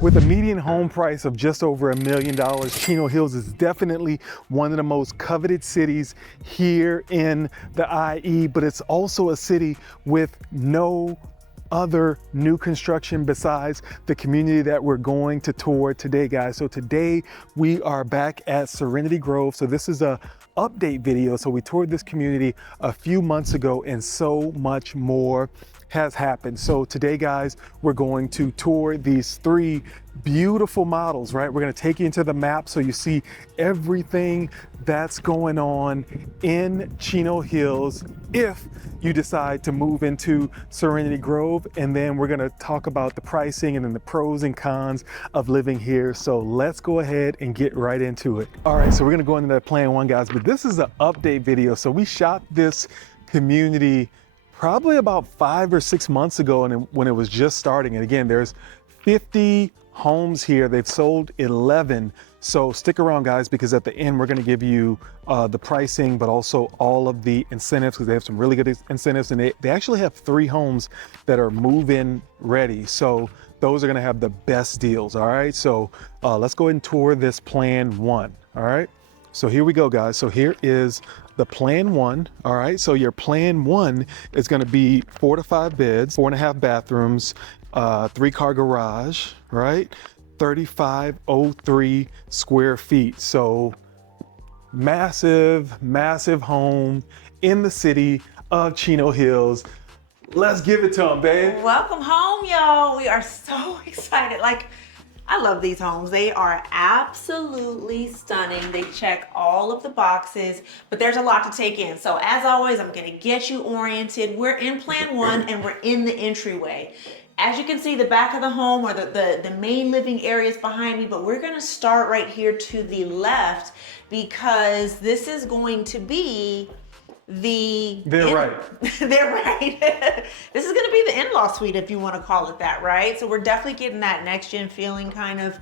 With a median home price of just over $1 million, Chino Hills is definitely one of the most coveted cities here in the IE, but it's also a city with no other new construction besides the community that we're going to tour today, guys. So today we are back at Serenity Grove. So this is a update video. So we toured this community a few months ago and so much more has happened. So today, guys, we're going to tour these three beautiful models, right? We're going to take you into the map so you see everything that's going on in Chino Hills if you decide to move into Serenity Grove. And then we're going to talk about the pricing and then the pros and cons of living here. So let's go ahead and get right into it. All right, so we're going to go into that plan one, guys, but this is an update video. So we shot this community probably about 5 or 6 months ago, and when it was just starting. And again, there's 50 homes here. They've sold 11. So stick around, guys, because at the end we're going to give you the pricing, but also all of the incentives, because they have some really good incentives, and they actually have 3 homes that are move-in ready. So those are going to have the best deals. All right, so let's go ahead and tour this plan one. All right, so here we go, guys. So here is the plan one. All right, so your plan one is going to be 4 to 5 beds, 4.5 bathrooms, 3-car garage, right? 3,503 square feet. So massive home in the city of Chino Hills. Let's give it to them, babe. Welcome home, y'all. We are so excited. I love these homes. They are absolutely stunning. They check all of the boxes, but there's a lot to take in. So as always, I'm gonna get you oriented. We're in plan one and we're in the entryway. As you can see, the back of the home or the main living areas behind me, but we're gonna start right here to the left because this is going to be They're right. They're right. This is going to be the in-law suite, if you want to call it that, right? So we're definitely getting that next gen feeling kind of.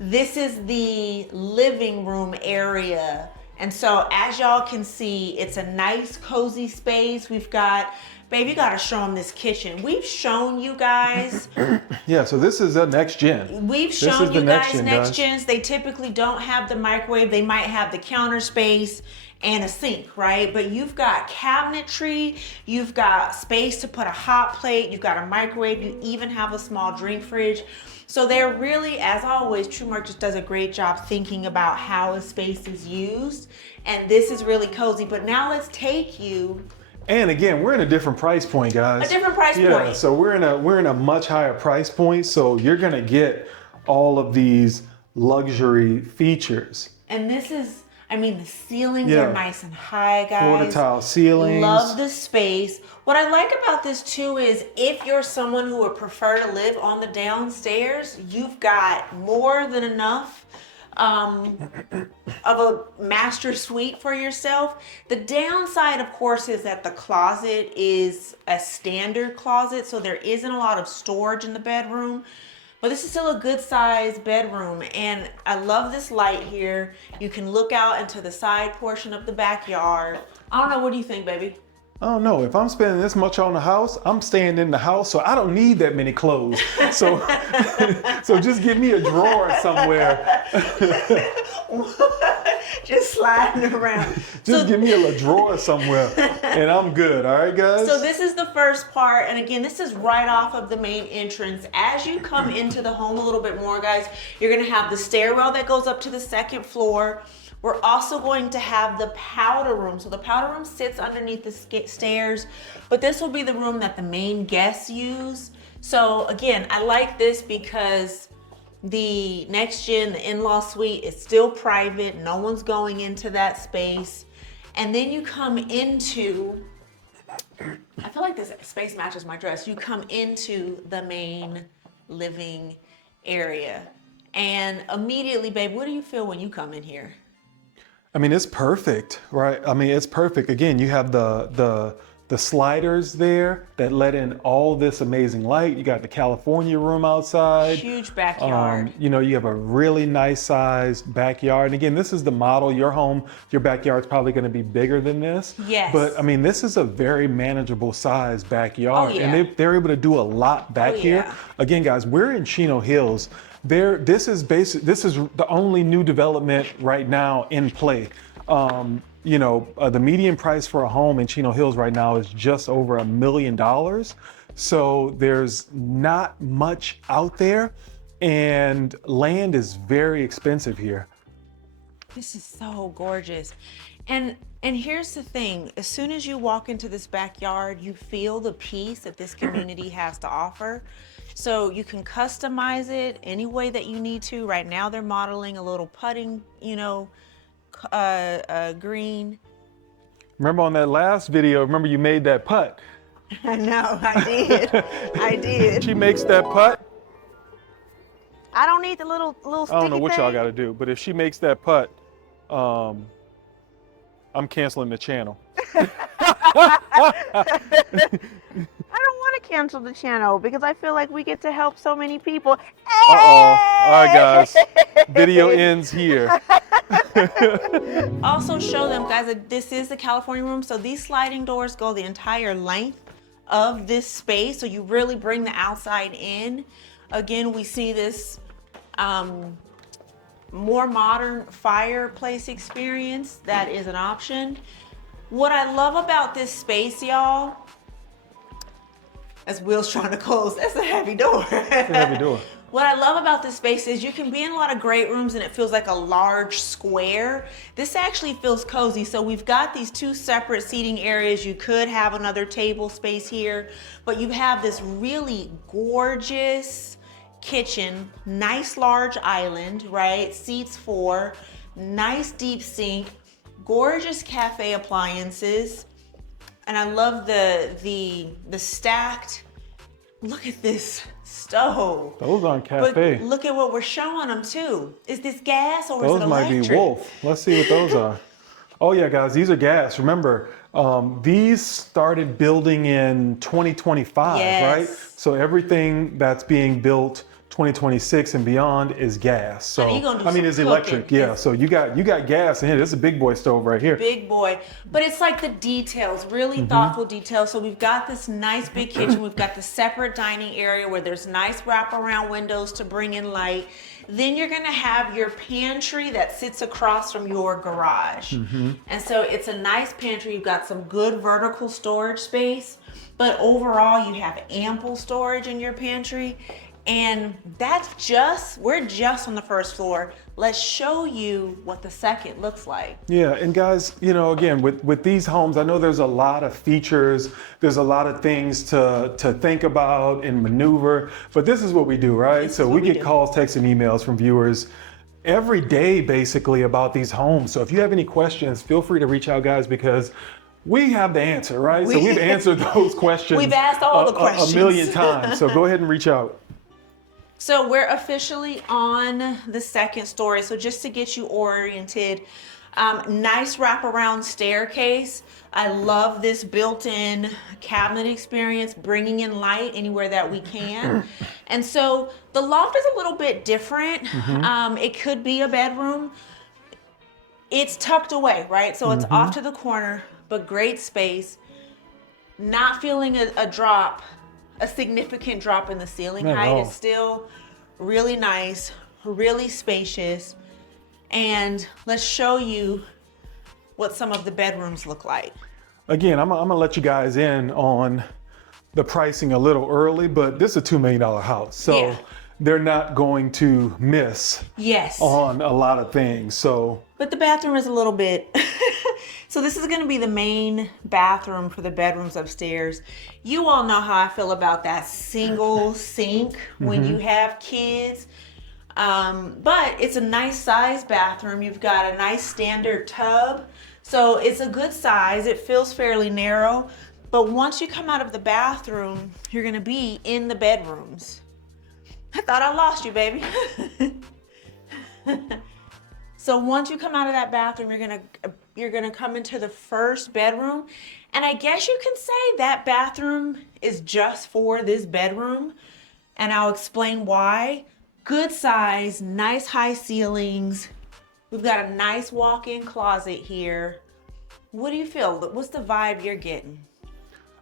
This is the living room area. And so as y'all can see, it's a nice cozy space. We've got, babe, you got to show them this kitchen. We've shown you guys. Yeah, so this is a next gen. We've shown you guys next gens. They typically don't have the microwave. They might have the counter space and a sink, right? But you've got cabinetry, you've got space to put a hot plate, you've got a microwave, you even have a small drink fridge. So they're really, as always, Trumark just does a great job thinking about how a space is used. And this is really cozy. But now let's take you. And again, we're in a different price point, guys. A different price point. Yeah, so we're in a much higher price point. So you're gonna get all of these luxury features. And this is, I mean, the ceilings are nice and high, guys. Floor to tile ceilings. Love the space. What I like about this too is if you're someone who would prefer to live on the downstairs, you've got more than enough of a master suite for yourself. The downside, of course, is that the closet is a standard closet, so there isn't a lot of storage in the bedroom. But this is still a good sized bedroom, and I love this light here. You can look out into the side portion of the backyard. I don't know, what do you think, baby? I don't know. If I'm spending this much on the house, I'm staying in the house, so I don't need that many clothes. So, so just give me a drawer somewhere. Just sliding around. Just give me a drawer somewhere, and I'm good. All right, guys? So this is the first part, and again, this is right off of the main entrance. As you come into the home a little bit more, guys, you're gonna have the stairwell that goes up to the second floor. We're also going to have the powder room. So the powder room sits underneath the stairs, but this will be the room that the main guests use. So again, I like this because the next gen, the in-law suite, is still private. No one's going into that space. And then you come into, I feel like this space matches my dress. You come into the main living area. And immediately, babe, what do you feel when you come in here? I mean, it's perfect, right? I mean, it's perfect. Again, you have the sliders there that let in all this amazing light. You got the California room outside. Huge backyard. You know, you have a really nice sized backyard. And again, this is the model. Your home, your backyard's probably going to be bigger than this. Yes. But I mean, this is a very manageable size backyard. Oh, yeah. And they're able to do a lot back here. Yeah. Again, guys, we're in Chino Hills. This is the only new development right now in play. The median price for a home in Chino Hills right now is just over $1 million. So there's not much out there, and land is very expensive here. This is so gorgeous. And here's the thing, as soon as you walk into this backyard, you feel the peace that this community has to offer. So you can customize it any way that you need to. Right now they're modeling a little putting, green. Remember on that last video, remember you made that putt? I know, I did. I did. She makes that putt. I don't need the little sticky I don't know what y'all thing. got to do, but if she makes that putt, I'm canceling the channel. I don't want to cancel the channel because I feel like we get to help so many people. Uh-oh. All right, guys. Video ends here. Also show them, guys, that this is the California room. So these sliding doors go the entire length of this space. So you really bring the outside in. Again, we see this more modern fireplace experience. That is an option. What I love about this space, y'all, as Will's trying to close, that's a heavy door. It's a heavy door. What I love about this space is you can be in a lot of great rooms and it feels like a large square. This actually feels cozy. So we've got these two separate seating areas. You could have another table space here, but you have this really gorgeous kitchen, nice large island, right? Seats 4, nice deep sink, gorgeous cafe appliances. And I love the stacked, look at this stove. Those aren't cafe. But look at what we're showing them too. Is this gas or Those is it might electric? be Wolf. Let's see what those are. Oh yeah, guys, these are gas. Remember, these started building in 2025, Yes. right? So everything that's being built 2026 and beyond is gas. So Honey, you gonna do I mean, some it's electric. cooking. Yeah. So you got gas in here. This is a big boy stove right here. Big boy. But it's like the details, really thoughtful details. So we've got this nice big kitchen. We've got the separate dining area where there's nice wraparound windows to bring in light. Then you're gonna have your pantry that sits across from your garage. And so it's a nice pantry. You've got some good vertical storage space, but overall you have ample storage in your pantry. And we're just on the first floor. Let's show you what the second looks like. Yeah, and guys, again, with these homes, I know there's a lot of features, there's a lot of things to think about and maneuver, but this is what we do, right? So we get calls, texts, and emails from viewers every day, basically, about these homes. So if you have any questions, feel free to reach out, guys, because we have the answer, right? So we've answered those questions. We've asked all the questions. A million times. So go ahead and reach out. So we're officially on the second story. So just to get you oriented, nice wraparound staircase. I love this built-in cabinet experience, bringing in light anywhere that we can. And so the loft is a little bit different. It could be a bedroom. It's tucked away, right? So it's off to the corner, but great space. Not feeling a significant drop in the ceiling height. It's still really nice, really spacious. And let's show you what some of the bedrooms look like. Again, I'm gonna let you guys in on the pricing a little early, but this is a $2 million house. So they're not going to miss on a lot of things. But the bathroom is a little bit, so this is gonna be the main bathroom for the bedrooms upstairs. You all know how I feel about that single sink when you have kids. But it's a nice size bathroom. You've got a nice standard tub. So it's a good size. It feels fairly narrow. But once you come out of the bathroom, you're gonna be in the bedrooms. I thought I lost you, baby. So once you come out of that bathroom, you're gonna come into the first bedroom. And I guess you can say that bathroom is just for this bedroom. And I'll explain why. Good size, nice high ceilings. We've got a nice walk-in closet here. What do you feel? What's the vibe you're getting?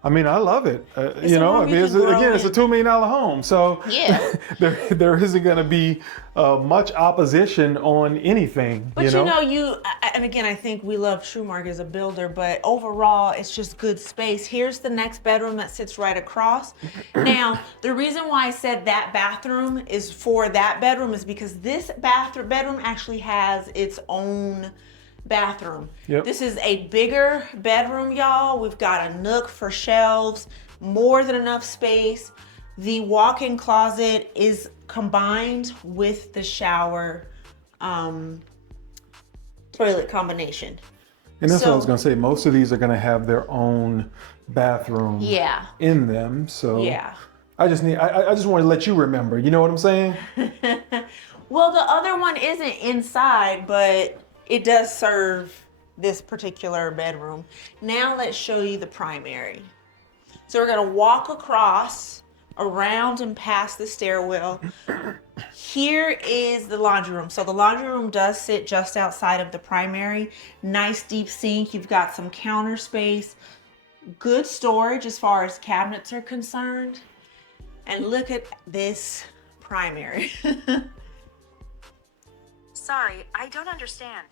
I mean, I love it. It's You a know, I room mean, you can grow it's a in. $2 million home. So Yeah. there isn't going to be much opposition on anything, But you know? and again, I think we love Trumark as a builder, but overall, it's just good space. Here's the next bedroom that sits right across. Now, the reason why I said that bathroom is for that bedroom is because this bedroom actually has its own bathroom. Yep. This is a bigger bedroom, y'all. We've got a nook for shelves, more than enough space. The walk-in closet is combined with the shower toilet combination. And that's what I was So- going to say. Most of these are going to have their own bathroom Yeah. in them. So Yeah. I just want to let you remember. You know what I'm saying? Well, the other one isn't inside, but it does serve this particular bedroom. Now let's show you the primary. So we're gonna walk across, around and past the stairwell. Here is the laundry room. So the laundry room does sit just outside of the primary. Nice deep sink. You've got some counter space. Good storage as far as cabinets are concerned. And look at this primary. Sorry, I don't understand.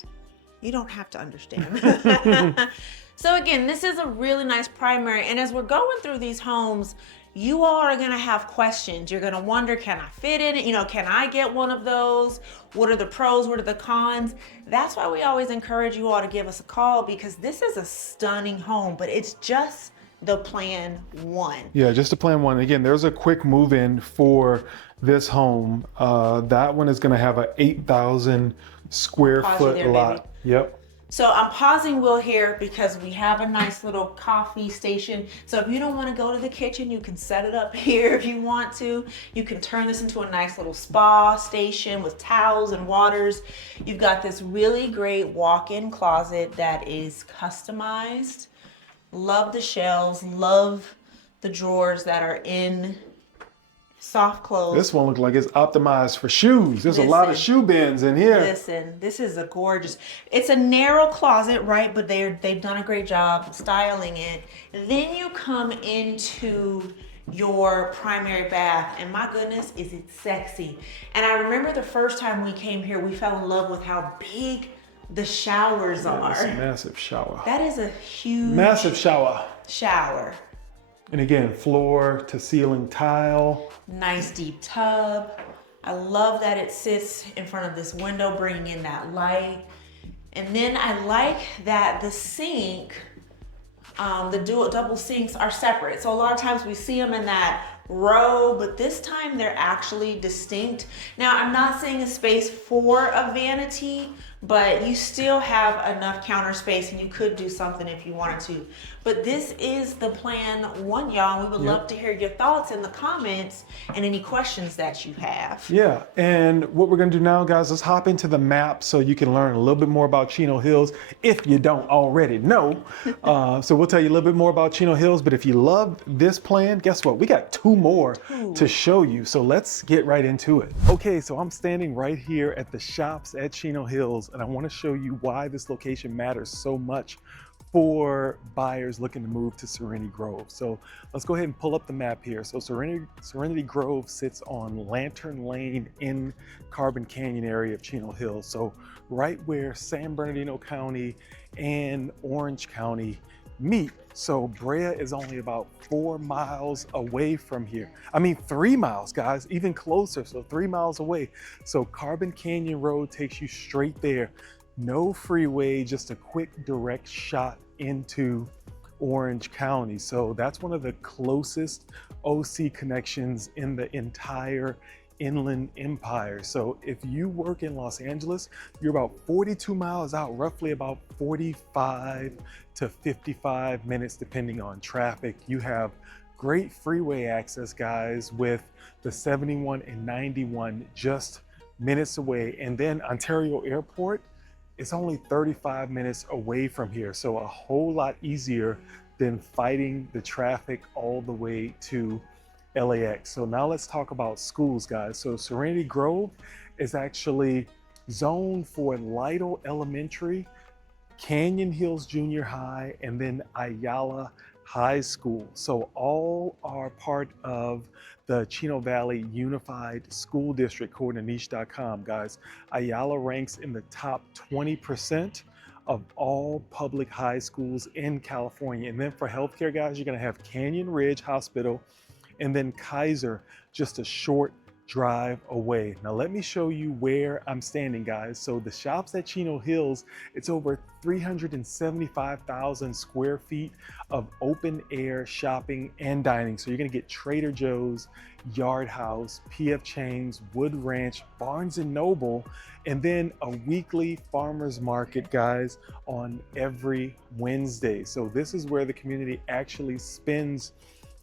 You don't have to understand. So again, this is a really nice primary. And as we're going through these homes, you all are gonna have questions. You're gonna wonder, can I fit in it? You know, can I get one of those? What are the pros? What are the cons? That's why we always encourage you all to give us a call, because this is a stunning home, but it's just the plan one. Yeah, just to plan one. Again, there's a quick move in for this home. That one is going to have a 8,000 square Pause you foot there, lot. baby. Yep. So I'm pausing Will here because we have a nice little coffee station. So if you don't want to go to the kitchen, you can set it up here if you want to. You can turn this into a nice little spa station with towels and waters. You've got this really great walk-in closet that is customized. Love the shelves, love the drawers that are in soft clothes. This one looks like it's optimized for shoes. There's a lot of Listen. shoe bins in here. Listen, this is a gorgeous, it's a narrow closet, right? But they've done a great job styling it. Then you come into your primary bath, and my goodness, is it sexy. And I remember the first time we came here, we fell in love with how big the showers Yeah, it's a are. massive shower. That is a huge Massive shower. shower. And again, floor to ceiling tile. Nice deep tub. I love that it sits in front of this window, bringing in that light. And then I like that the sink, the double sinks are separate. So a lot of times we see them in that row, but this time they're actually distinct. Now, I'm not saying a space for a vanity, but you still have enough counter space and you could do something if you wanted to. But this is the plan one, y'all. We would love to hear your thoughts in the comments and any questions that you have. Yeah, and what we're gonna do now, guys, let's hop into the map so you can learn a little bit more about Chino Hills if you don't already know. So we'll tell you a little bit more about Chino Hills, but if you love this plan, guess what? We got two more to show you, so let's get right into it. Okay, so I'm standing right here at the shops at Chino Hills, and I wanna show you why this location matters so much for buyers looking to move to Serenity Grove. So let's go ahead and pull up the map here. So Serenity Grove sits on Lantern Lane in Carbon Canyon area of Chino Hills. So right where San Bernardino County and Orange County meet. So Brea is only about 4 miles away from here. I mean, 3 miles, guys, even closer. So 3 miles away. So Carbon Canyon Road takes you straight there. No freeway, just a quick direct shot into Orange County. So that's one of the closest OC connections in the entire Inland Empire. So if you work in Los Angeles, you're about 42 miles out, roughly about 45 to 55 minutes, depending on traffic. You have great freeway access, guys, with the 71 and 91 just minutes away. And then Ontario Airport, it's only 35 minutes away from here. So a whole lot easier than fighting the traffic all the way to LAX. So now let's talk about schools, guys. So Serenity Grove is actually zoned for Lytle Elementary, Canyon Hills Junior High, and then Ayala high school. So all are part of the Chino Valley Unified School District, according to niche.com, guys. Ayala ranks in the top 20% of all public high schools in California. And then for healthcare, guys, you're gonna have Canyon Ridge Hospital and then Kaiser, just a short drive away. Now let me show you where I'm standing, guys. So the shops at Chino Hills, it's over 375,000 square feet of open air shopping and dining. So you're gonna get Trader Joe's, Yard House, PF Chang's, Wood Ranch, Barnes and Noble, and then a weekly farmers market, guys, on every Wednesday. So this is where the community actually spends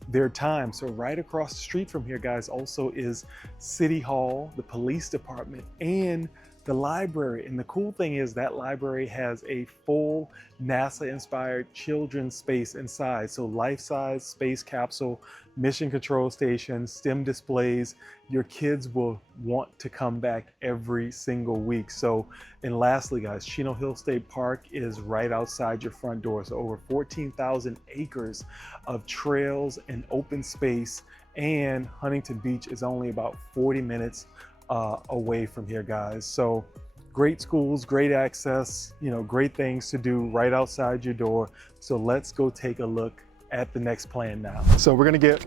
their time. So right across the street from here, guys, also is City Hall, the police department, and the library. And the cool thing is that library has a full NASA-inspired children's space inside. So life-size space capsule, mission control station, STEM displays. Your kids will want to come back every single week. So, and lastly, guys, Chino Hill State Park is right outside your front door. So over 14,000 acres of trails and open space, and Huntington Beach is only about 40 minutes away from here, guys. So great schools, great access, you know, great things to do right outside your door. So let's go take a look at the next plan now. So we're gonna get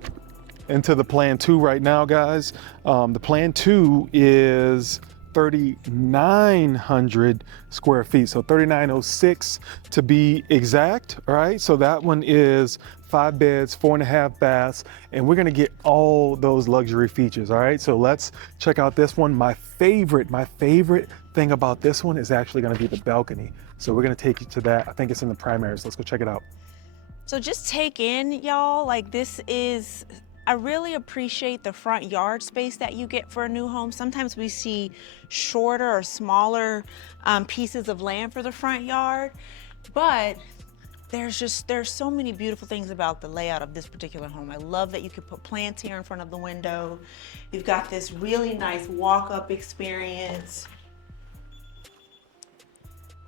into the plan 2 right now, guys. The plan 2 is 3,900 square feet, so 3,906 to be exact. All right, so that one is 5 beds, 4.5 baths, and we're gonna get all those luxury features. All right, so let's check out this one. My favorite thing about this one is actually gonna be the balcony. So we're gonna take you to that. I think it's in the primary, so let's go check it out. So just take in, y'all, like this is, I really appreciate the front yard space that you get for a new home. Sometimes we see shorter or smaller pieces of land for the front yard, but there's so many beautiful things about the layout of this particular home. I love that you could put plants here in front of the window. You've got this really nice walk-up experience.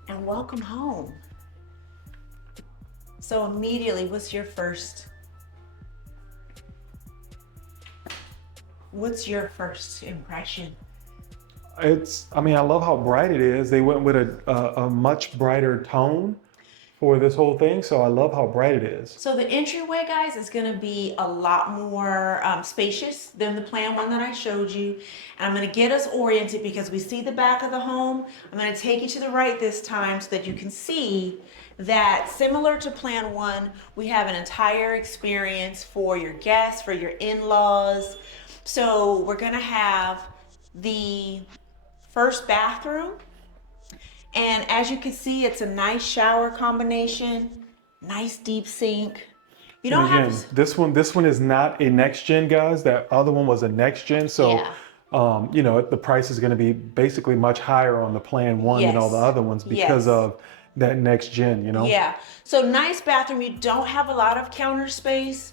And welcome home. So immediately, what's your first impression? I mean, I love how bright it is. They went with a much brighter tone for this whole thing, so I love how bright it is. So the entryway, guys, is gonna be a lot more spacious than the plan one that I showed you. And I'm gonna get us oriented because we see the back of the home. I'm gonna take you to the right this time so that you can see that similar to plan 1, we have an entire experience for your guests, for your in-laws. So we're gonna have the first bathroom. And as you can see, it's a nice shower combination, nice deep sink. You don't and again, have to... this one is not a next gen, guys. That other one was a next gen. So, Yeah. you know, the price is going to be basically much higher on the plan 1 than all the other ones because of that next gen, you know? Yeah. So nice bathroom. You don't have a lot of counter space,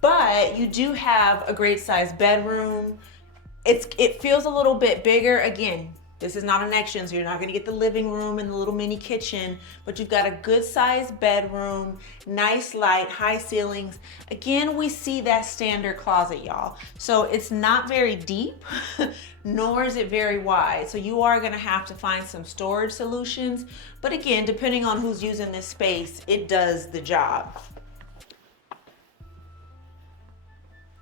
but you do have a great size bedroom. It feels a little bit bigger. Again, this is not an next gen, so you're not gonna get the living room and the little mini kitchen, but you've got a good sized bedroom, nice light, high ceilings. Again, we see that standard closet, y'all. So it's not very deep, nor is it very wide. So you are gonna have to find some storage solutions. But again, depending on who's using this space, it does the job.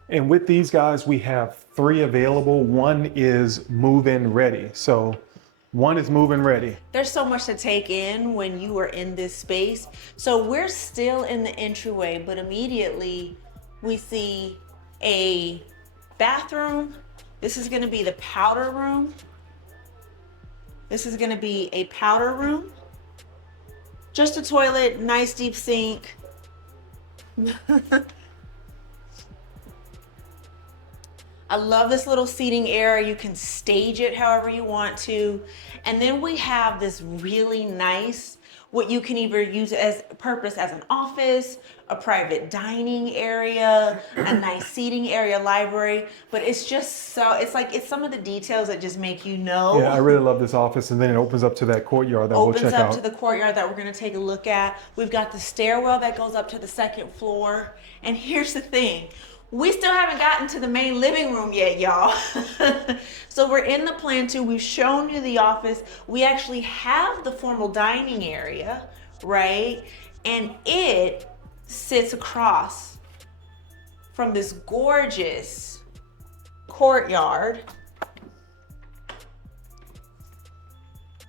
And with these guys, we have 3 available. One is move-in ready. So one is move-in ready. There's so much to take in when you are in this space. So we're still in the entryway, but immediately we see a bathroom. This is gonna be the powder room. This is gonna be a powder room. Just a toilet, nice deep sink. I love this little seating area. You can stage it however you want to. And then we have this really nice what you can either use as purpose as an office, a private dining area, a nice seating area, library. But it's just so, it's some of the details that just make you know. Yeah, I really love this office, and then it opens up to that courtyard that we'll check out. Opens up to the courtyard that we're going to take a look at. We've got the stairwell that goes up to the second floor. And here's the thing. We still haven't gotten to the main living room yet, y'all. So we're in the plan too. We've shown you the office. We actually have the formal dining area, right? And it sits across from this gorgeous courtyard.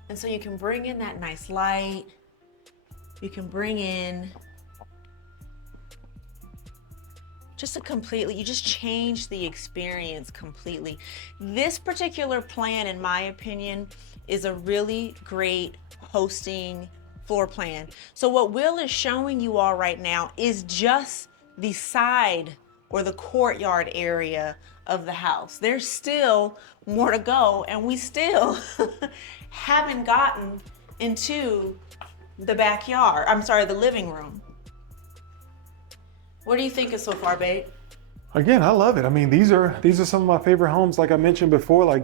And so you can bring in that nice light. You can bring in you just change the experience completely. This particular plan, in my opinion, is a really great hosting floor plan. So what Will is showing you all right now is just the side or the courtyard area of the house. There's still more to go, and we still haven't gotten into the backyard. I'm sorry, the living room. What are you thinking so far, babe? Again, I love it. I mean, these are some of my favorite homes. Like I mentioned before,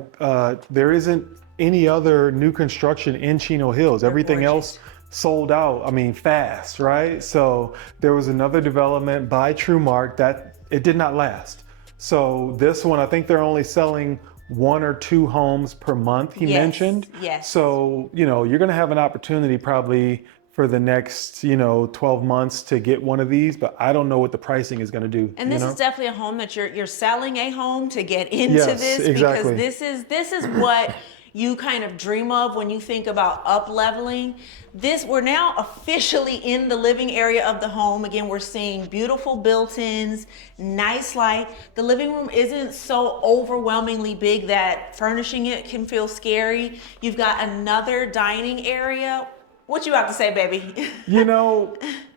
there isn't any other new construction in Chino Hills. Everything else sold out, I mean, fast, right? So there was another development by Trumark that it did not last. So this one, I think they're only selling 1 or 2 homes per month, he mentioned. Yes. So, you're gonna have an opportunity probably for the next, 12 months to get one of these, but I don't know what the pricing is gonna do. And this is definitely a home that you're selling a home to get into this, exactly. because this is what you kind of dream of when you think about up leveling. We're now officially in the living area of the home. Again, we're seeing beautiful built-ins, nice light. The living room isn't so overwhelmingly big that furnishing it can feel scary. You've got another dining area. What you about to say, baby?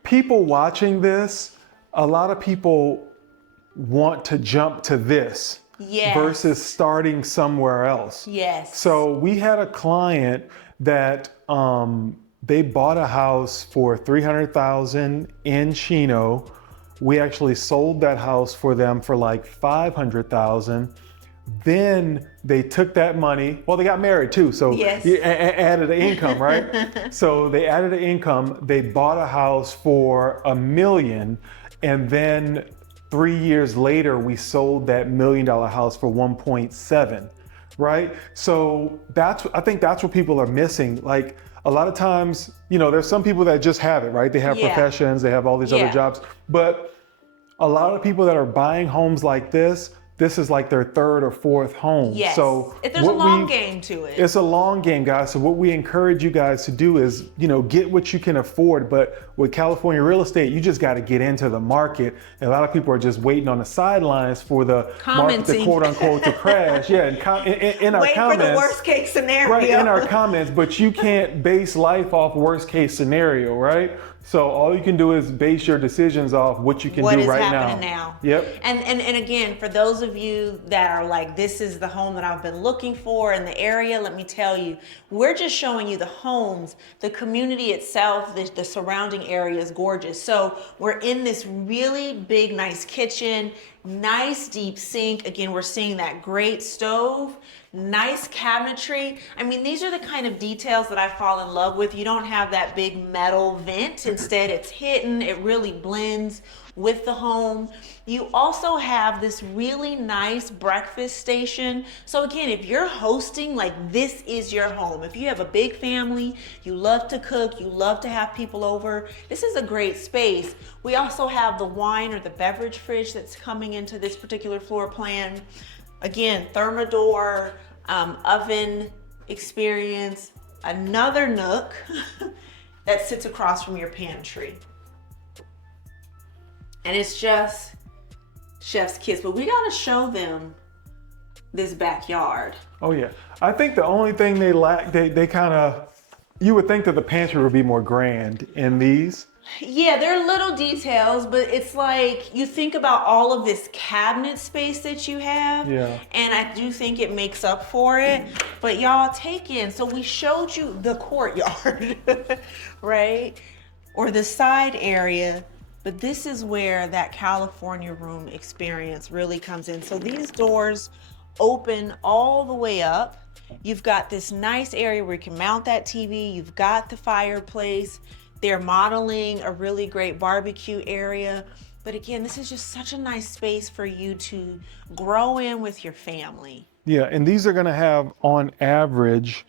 People watching this, a lot of people want to jump to this. Yes. Versus starting somewhere else. Yes. So we had a client that they bought a house for $300,000 in Chino. We actually sold that house for them for like $500,000. Then they took that money. Well, they got married too, so yes. Added an income, right? So they added an income. They bought a house for $1 million, and then 3 years later, we sold that $1 million house for 1.7, right? So I think that's what people are missing. Like a lot of times, there's some people that just have it, right? They have professions, they have all these other jobs, but a lot of people that are buying homes like this is like their 3rd or 4th home. Yes. So there's a long game to it. It's a long game, guys. So what we encourage you guys to do is, get what you can afford. But with California real estate, you just got to get into the market. And a lot of people are just waiting on the sidelines for the market to quote unquote to crash. Yeah, in our Wait comments. for the worst case scenario. Right, in our comments, but you can't base life off worst case scenario, right? So all you can do is base your decisions off what you can do right now. What is happening now. Yep. And again, for those of you that are like, this is the home that I've been looking for in the area, let me tell you, we're just showing you the homes. The community itself, the surrounding area is gorgeous. So we're in this really big, nice kitchen, nice deep sink. Again, we're seeing that great stove. Nice cabinetry. I mean, these are the kind of details that I fall in love with. You don't have that big metal vent. Instead, it's hidden. It really blends with the home. You also have this really nice breakfast station. So again, if you're hosting, like this is your home. If you have a big family, you love to cook, you love to have people over, this is a great space. We also have the wine or the beverage fridge that's coming into this particular floor plan. Again, thermidor, oven experience, another nook that sits across from your pantry. And it's just chef's kiss, but we gotta show them this backyard. Oh yeah, I think the only thing they lack, they kind of You would think that the pantry would be more grand in these. Yeah, there are little details, but it's like you think about all of this cabinet space that you have, Yeah. and I do think it makes up for it. But y'all take in, so we showed you the courtyard, right? Or the side area, but this is where that California room experience really comes in. So these doors open all the way up. You've got this nice area where you can mount that TV. You've got the fireplace. They're modeling a really great barbecue area. But again, this is just such a nice space for you to grow in with your family. Yeah, and these are gonna have on average,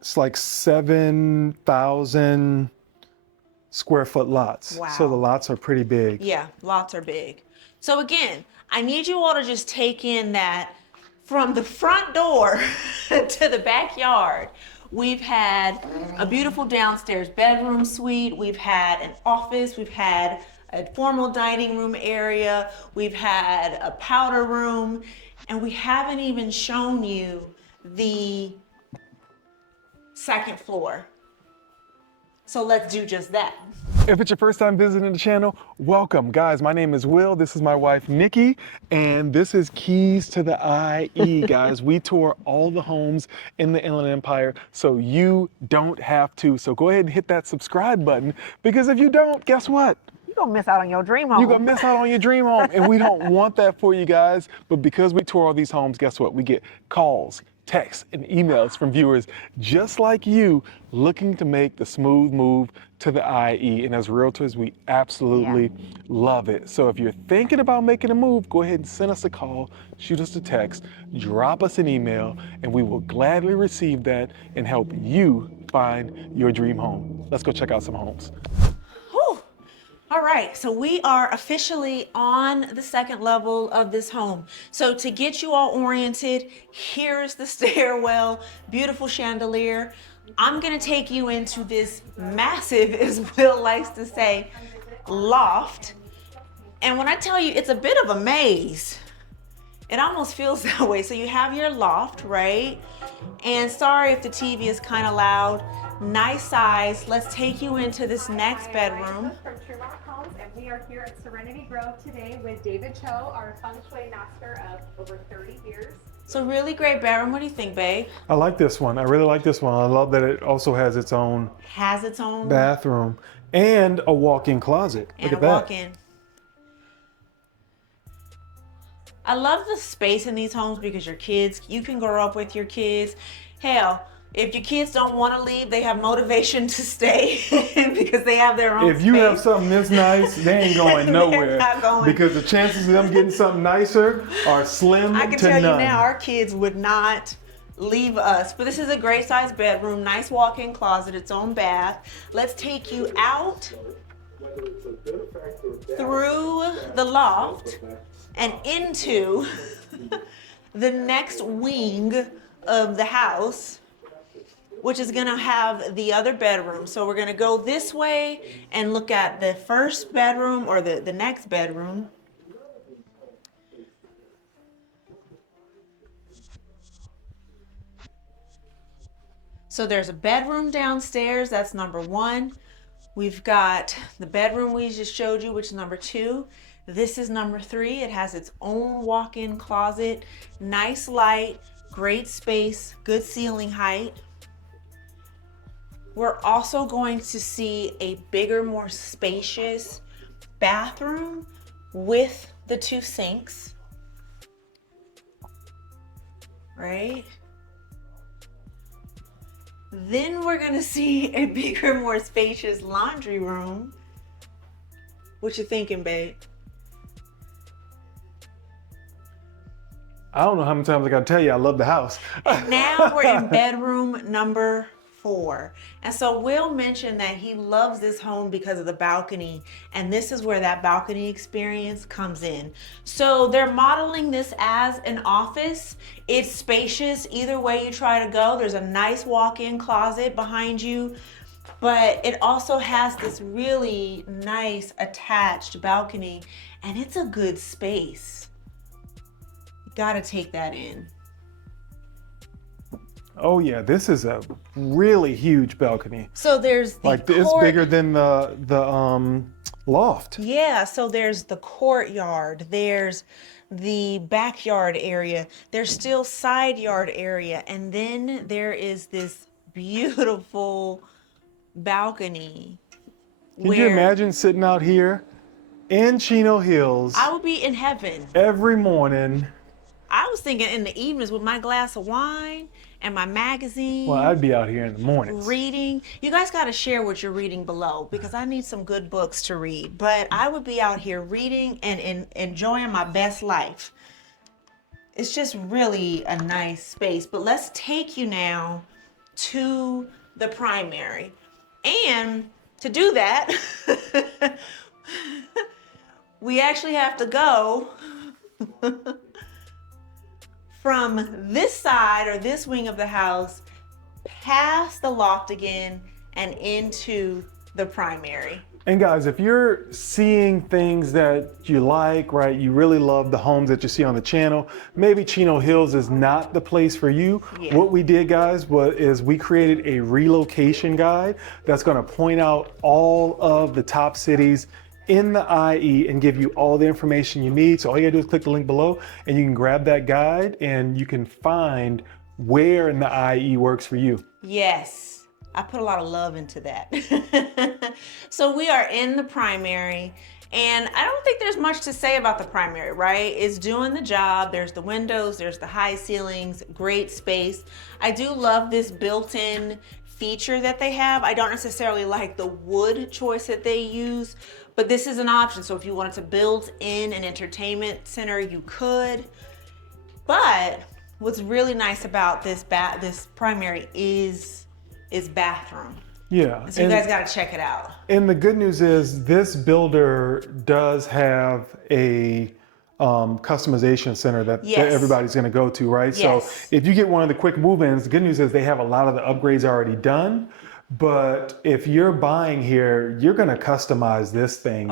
it's like 7,000 square foot lots. Wow. So the lots are pretty big. Yeah, lots are big. So again, I need you all to just take in that from the front door to the backyard, we've had a beautiful downstairs bedroom suite. We've had an office. We've had a formal dining room area. We've had a powder room. And we haven't even shown you the second floor. So let's do just that. If it's your first time visiting the channel, welcome. Guys, my name is Will. This is my wife, Nikki, and this is Keys to the IE, guys. We tour all the homes in the Inland Empire, so you don't have to. So go ahead and hit that subscribe button, because if you don't, guess what? You're gonna miss out on your dream home. You're gonna miss out on your dream home, and we don't want that for you guys. But because we tour all these homes, guess what? We get calls, texts, and emails from viewers just like you looking to make the smooth move to the IE. And as realtors, we absolutely love it. So if you're thinking about making a move, go ahead and send us a call, shoot us a text, drop us an email, and we will gladly receive that and help you find your dream home. Let's go check out some homes. Whew. All right, so we are officially on the second level of this home. So to get you all oriented, here's the stairwell, beautiful chandelier. I'm gonna take you into this massive, as Will likes to say, loft. And when I tell you it's a bit of a maze, it almost feels that way. So you have your loft, right? And sorry if the TV is kind of loud. Nice size. Let's take you into this next bedroom. From Trumark Homes, and we are here at Serenity Grove today with David Cho, our feng shui master of over 30 years. So really great bedroom. What do you think, babe? I like this one. I really like this one. I love that it also has its own Has its own bathroom and a walk-in closet. and Look a at that. walk-in. I love the space in these homes because your kids, you can grow up with your kids. Hell, if your kids don't want to leave, they have motivation to stay because they have their own If you have space. something this nice, they ain't going nowhere. not going. Because the chances of them getting something nicer are slim I can to tell none. you now, our kids would not leave us. But this is a great sized bedroom, nice walk-in closet, its own bath. Let's take you out through the loft and into the next wing of the house, which is gonna have the other bedroom. So we're gonna go this way and look at the first bedroom or the next bedroom. So there's a bedroom downstairs, that's number one. We've got the bedroom we just showed you, which is number two. This is number three. It has its own walk-in closet, nice light, great space, good ceiling height. We're also going to see a bigger, more spacious bathroom with the two sinks, right? Then we're gonna see a bigger, more spacious laundry room. What you thinking, babe? I don't know how many times I gotta tell you I love the house. And now we're in bedroom number 4. And so Will mentioned that he loves this home because of the balcony, and this is where that balcony experience comes in. So they're modeling this as an office. It's spacious either way you try to go. There's a nice walk-in closet behind you, but it also has this really nice attached balcony, and it's a good space. You gotta take that in. Oh yeah, this is a really huge balcony. So there's the Like it's court. bigger than the loft. Yeah, so there's the courtyard, there's the backyard area, there's still side yard area, and then there is this beautiful balcony Can you imagine sitting out here in Chino Hills I would be in heaven. every morning? I was thinking in the evenings with my glass of wine and my magazine. Well, I'd be out here in the mornings. Reading. You guys got to share what you're reading below because I need some good books to read. But I would be out here reading and enjoying my best life. It's just really a nice space. But let's take you now to the primary. And to do that, we actually have to go from this side or this wing of the house past the loft again and into the primary. And guys, if you're seeing things that you like, right, you really love the homes that you see on the channel, maybe Chino Hills is not the place for you. Yeah. What we did, guys, is we created a relocation guide that's gonna point out all of the top cities in the IE and give you all the information you need. So all you gotta do is click the link below and you can grab that guide and you can find where in the IE works for you. Yes, I put a lot of love into that. So we are in the primary and I don't think there's much to say about the primary, right? It's doing the job. There's the windows, there's the high ceilings, great space. I do love this built-in feature that they have. I don't necessarily like the wood choice that they use, but this is an option. So if you wanted to build in an entertainment center, you could. But what's really nice about this primary is bathroom. Yeah. So you guys got to check it out. And the good news is this builder does have a customization center that everybody's going to go to, right? Yes. So if you get one of the quick move-ins, the good news is they have a lot of the upgrades already done. But if you're buying here, you're going to customize this thing.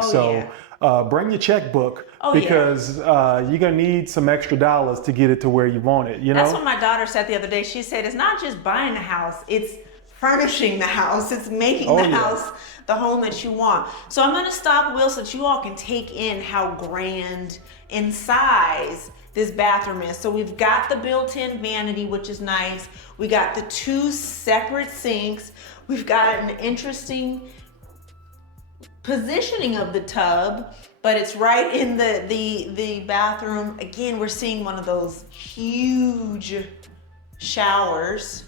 Bring your checkbook because you're going to need some extra dollars to get it to where you want it. You know? That's what my daughter said the other day. She said, it's not just buying a house, it's furnishing the house. It's making the house the home that you want. So I'm going to stop Will so that you all can take in how grand in size this bathroom is. So we've got the built-in vanity, which is nice. We got the 2 separate sinks. We've got an interesting positioning of the tub, but it's right in the bathroom. Again, we're seeing one of those huge showers.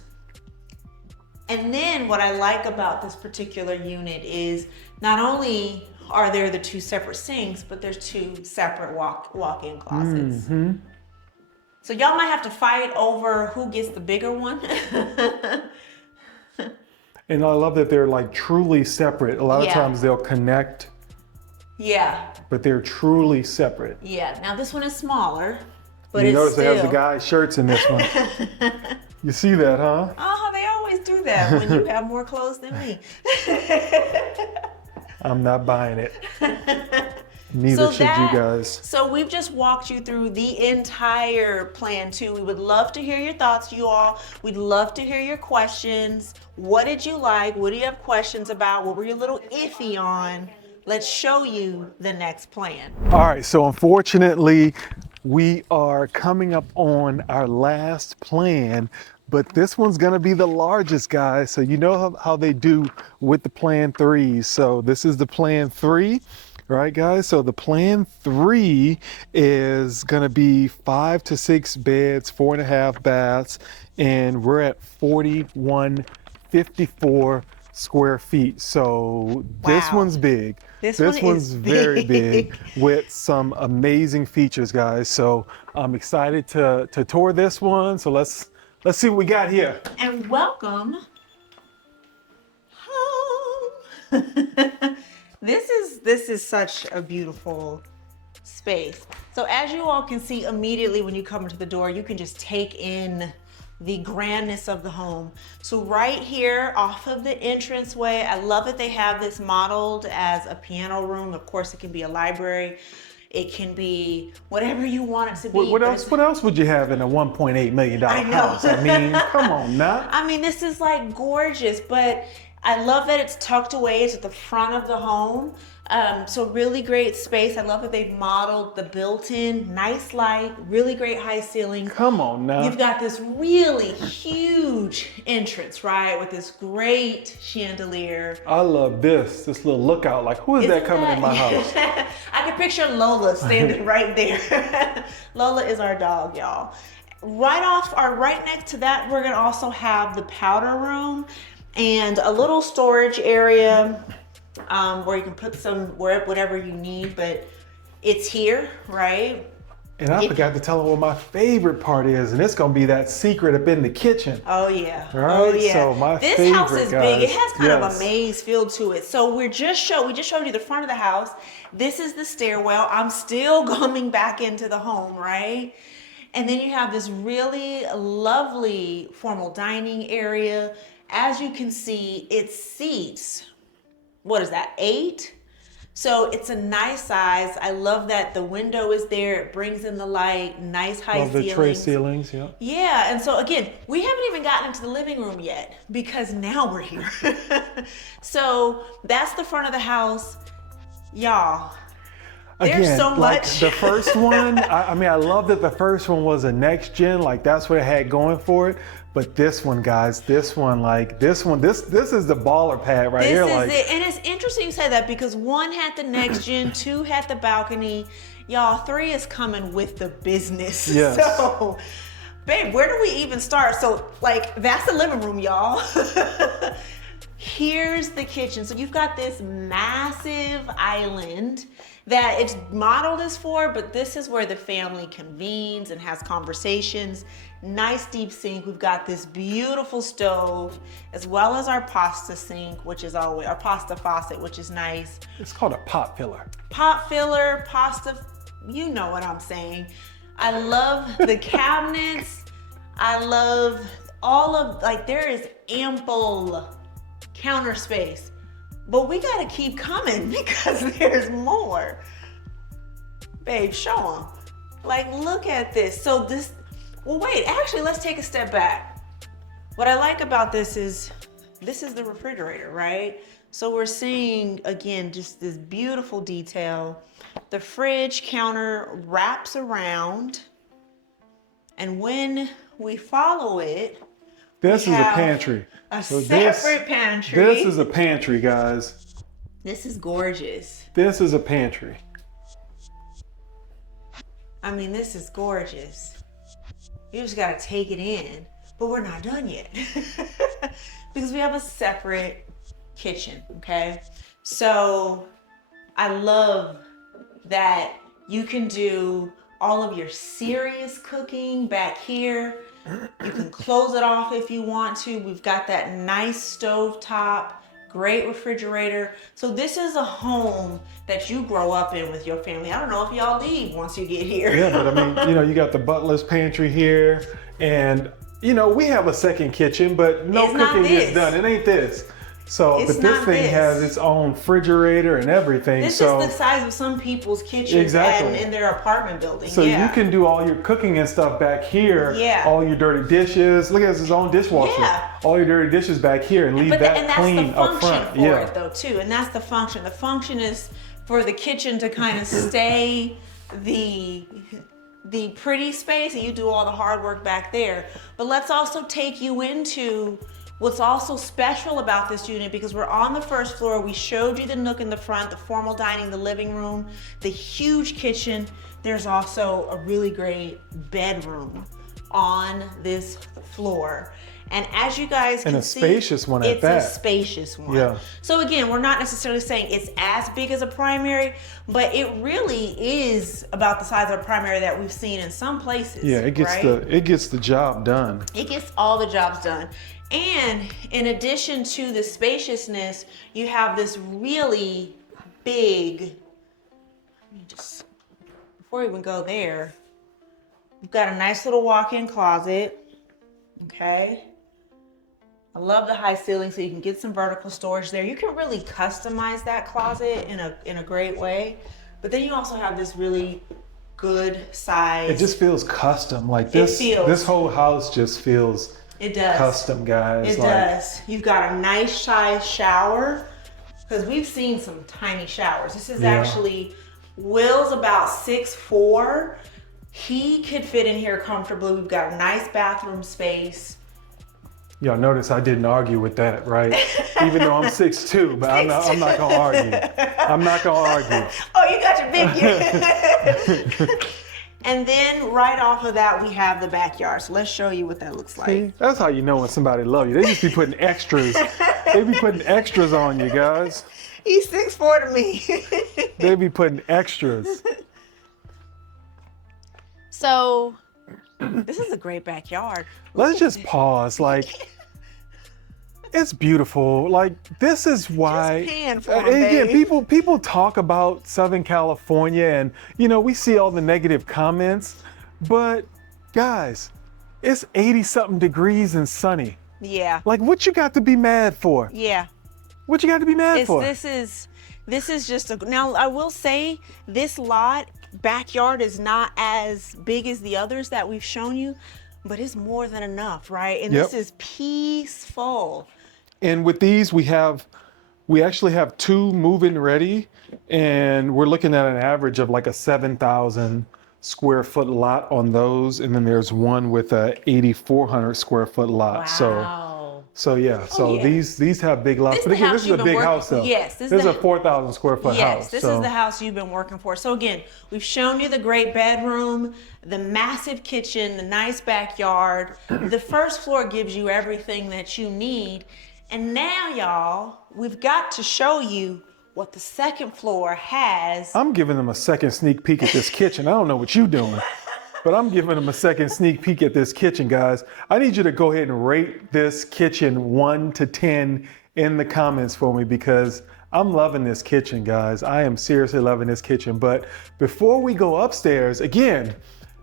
And then what I like about this particular unit is not only are there the 2 separate sinks, but there's 2 separate walk-in closets. Mm-hmm. So y'all might have to fight over who gets the bigger one. And I love that they're like truly separate. A lot of times they'll connect. Yeah. But they're truly separate. Yeah. Now this one is smaller, but you it's notice still... they have the guy's shirts in this one. You see that, huh? They always do that when you have more clothes than me. I'm not buying it. Neither should you guys. So we've just walked you through the entire plan too. We would love to hear your thoughts, you all. We'd love to hear your questions. What did you like? What do you have questions about? What were you a little iffy on? Let's show you the next plan. All right, so unfortunately, we are coming up on our last plan, but this one's gonna be the largest, guys. So you know how they do with the plan 3s. So this is the plan 3. All right, guys, so the plan 3 is gonna be 5 to 6 beds, 4.5 baths, and we're at 4154 square feet. So this one's big. This one's very big with some amazing features, guys. So I'm excited to tour this one. So let's see what we got here. And welcome home. This is such a beautiful space. So as you all can see immediately when you come into the door, you can just take in the grandness of the home. So right here off of the entranceway, I love that they have this modeled as a piano room. Of course, it can be a library. It can be whatever you want it to be. What else? What else would you have in a $1.8 million house? I mean, come on now. I mean, this is like gorgeous, but I love that it's tucked away. It's at the front of the home. So really great space. I love that they've modeled the built-in, nice light, really great high ceilings. Come on now. You've got this really huge entrance, right? With this great chandelier. I love this little lookout. Like, who is that coming in my house? I can picture Lola standing right there. Lola is our dog, y'all. Right next to that, we're gonna also have the powder room and a little storage area where you can put whatever you need, but it's here, right? And I forgot to tell them what my favorite part is, and it's gonna be that secret up in the kitchen. Oh yeah. Right? Oh yeah. So my this favorite, house is guys, big. It has kind of yes. a maze feel to it. So we just showed you the front of the house. This is the stairwell. I'm still coming back into the home, right? And then you have this really lovely formal dining area. As you can see, it seats, what is that, 8? So it's a nice size. I love that the window is there. It brings in the light, nice high ceilings. Love the tray ceilings, yeah. Yeah, and so again, we haven't even gotten into the living room yet because now we're here. So that's the front of the house. Y'all, there's Again, so like much. the first one, I mean, I love that the first one was a next gen, like that's what it had going for it. But this one, guys, this is the baller pad right here. This is it. And it's interesting you say that because 1 had the next gen, 2 had the balcony. Y'all, 3 is coming with the business. Yes. So, babe, where do we even start? So, like, that's the living room, y'all. Here's the kitchen. So you've got this massive island that it's modeled as for, but this is where the family convenes and has conversations. Nice deep sink. We've got this beautiful stove, as well as our pasta sink, which is always our pasta faucet, which is nice. It's called a pot filler. Pot filler, pasta, you know what I'm saying. I love the cabinets. I love there is ample counter space, but we gotta keep coming because there's more. Babe, show them. Like, look at this. So well, wait, actually, let's take a step back. What I like about this is the refrigerator, right? So we're seeing, again, just this beautiful detail. The fridge counter wraps around, and when we follow it, this is a pantry. Separate pantry. This is a pantry, guys. This is gorgeous. This is a pantry. I mean, this is gorgeous. You just gotta take it in, but we're not done yet because we have a separate kitchen, okay? So I love that you can do all of your serious cooking back here. You can close it off if you want to. We've got that nice stove top, great refrigerator. So this is a home that you grow up in with your family. I don't know if y'all leave once you get here. Yeah, but I mean, you got the butler's pantry here, and we have a second kitchen, but no cooking is done. It ain't this. So, but this thing has its own refrigerator and everything. This is the size of some people's kitchens in their apartment building. So you can do all your cooking and stuff back here. Yeah. All your dirty dishes. Look at his own dishwasher. Yeah. All your dirty dishes back here and leave that clean up front. And that's the function for it though too. And that's the function. The function is for the kitchen to kind of stay the pretty space, and you do all the hard work back there. But let's also take you into what's also special about this unit, because we're on the first floor. We showed you the nook in the front, the formal dining, the living room, the huge kitchen. There's also a really great bedroom on this floor. And as you guys can see, a spacious one at that. It's a spacious one. Yeah. So again, we're not necessarily saying it's as big as a primary, but it really is about the size of a primary that we've seen in some places. Yeah, it gets the job done. It gets all the jobs done. And in addition to the spaciousness, you have this really big, before we even go there, you've got a nice little walk-in closet, okay? I love the high ceiling, so you can get some vertical storage there. You can really customize that closet in a great way, But then you also have this really good size. It just feels custom. Like It feels. this whole house just feels It does. custom, guys. It does. You've got a nice size shower, because we've seen some tiny showers. This is actually, Will's about 6'4". He could fit in here comfortably. We've got a nice bathroom space. Y'all notice I didn't argue with that, right? Even though I'm 6'2", but I'm not gonna argue. I'm not gonna argue. Oh, you got your big And then right off of that, we have the backyard. So let's show you what that looks like. See, that's how you know when somebody love you. They just be putting extras. They be putting extras on you, guys. He's 6'4" to me. They be putting extras. So this is a great backyard. Let's just pause. Like, it's beautiful. Like, this is why. Just pan for 'em, again, babe. people talk about Southern California, and we see all the negative comments, but guys, it's 80-something degrees and sunny. Yeah. Like, what you got to be mad for? Yeah. What you got to be mad for? This is just a, now I will say this backyard is not as big as the others that we've shown you, but it's more than enough, right? And this is peaceful. And with these, we actually have 2 move-in ready, and we're looking at an average of like a 7,000 square foot lot on those, and then there's one with a 8,400 square foot lot. Wow. So these have big lots. But again, this is a big house though. Yes, this is a 4,000 square foot house. Yes, this is the house you've been working for. So again, we've shown you the great bedroom, the massive kitchen, the nice backyard. The first floor gives you everything that you need. And now, y'all, we've got to show you what the second floor has. I'm giving them a second sneak peek at this kitchen. I don't know what you're doing, but I'm giving them a second sneak peek at this kitchen, guys. I need you to go ahead and rate this kitchen 1 to 10 in the comments for me, because I'm loving this kitchen, guys. I am seriously loving this kitchen. But before we go upstairs, again,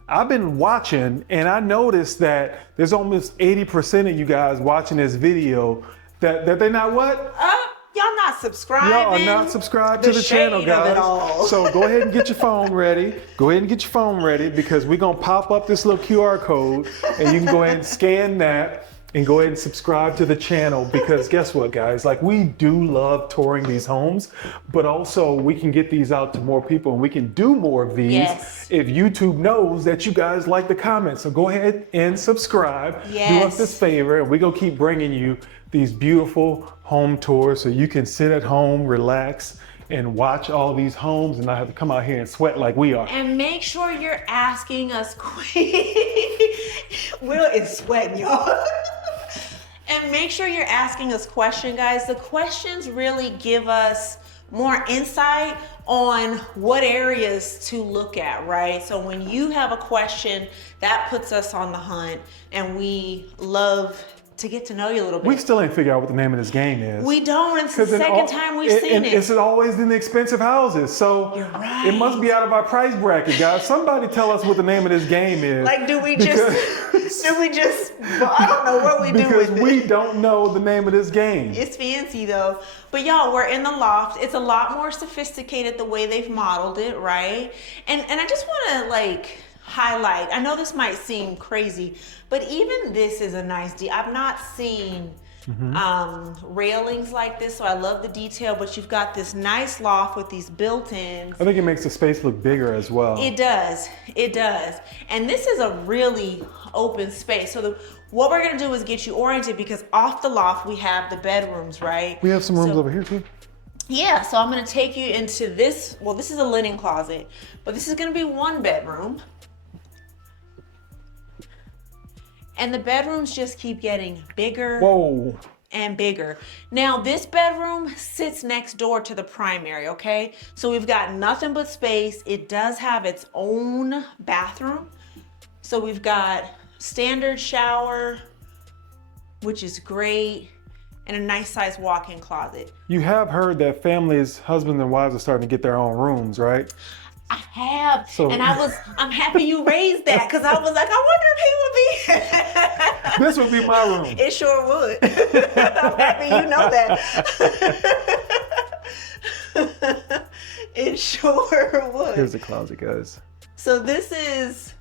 I've been watching and I noticed that there's almost 80% of you guys watching this video that they're not what? Y'all not subscribing. Y'all are not subscribed to the channel, guys. So go ahead and get your phone ready. Go ahead and get your phone ready, because we're gonna pop up this little QR code and you can go ahead and scan that and go ahead and subscribe to the channel, because guess what, guys? Like, we do love touring these homes, but also we can get these out to more people and we can do more of these if YouTube knows that you guys like the comments. So go ahead and subscribe. Do us this favor, and we're gonna keep bringing you these beautiful home tours so you can sit at home, relax, and watch all these homes and not have to come out here and sweat like we are. And make sure you're asking us Will is sweating, y'all. And make sure you're asking us questions, guys. The questions really give us more insight on what areas to look at, right? So when you have a question, that puts us on the hunt, and we love to get to know you a little bit. We still ain't figured out what the name of this game is. We don't. It's the second time we've seen it. It's always in the expensive houses. So you're right. It must be out of our price bracket, guys. Somebody tell us what the name of this game is. Like, do we just, I don't know what we do with it. Because we don't know the name of this game. It's fancy though. But y'all, we're in the loft. It's a lot more sophisticated the way they've modeled it, right? And I just want to highlight, I know this might seem crazy, but even this is a nice deal. I've not seen railings like this, so I love the detail, but you've got this nice loft with these built-ins. I think it makes the space look bigger as well. It does, it does. And this is a really open space. So what we're gonna do is get you oriented, because off the loft, we have the bedrooms, right? We have some rooms over here too. Yeah, so I'm gonna take you into this, well, this is a linen closet, but this is gonna be 1 bedroom. And the bedrooms just keep getting bigger and bigger. Now, this bedroom sits next door to the primary, okay? So we've got nothing but space. It does have its own bathroom. So we've got standard shower, which is great, and a nice size walk-in closet. You have heard that families, husbands and wives, are starting to get their own rooms, right? I have, and I'm happy you raised that, because I was like, I wonder if he would be. This would be my room. It sure would. I'm happy you know that. It sure would. Here's the closet, guys. So this is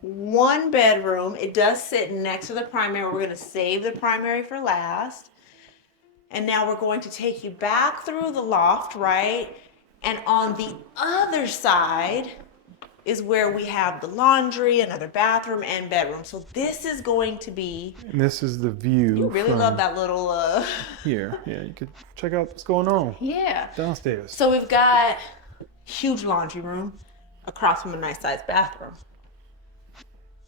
1 bedroom. It does sit next to the primary. We're gonna save the primary for last. And now we're going to take you back through the loft, right? And on the other side is where we have the laundry, another bathroom, and bedroom. So this is going to be... And this is the view. You really from love that little... Here. Yeah, you could check out what's going on. Yeah. Downstairs. So we've got huge laundry room across from a nice sized bathroom.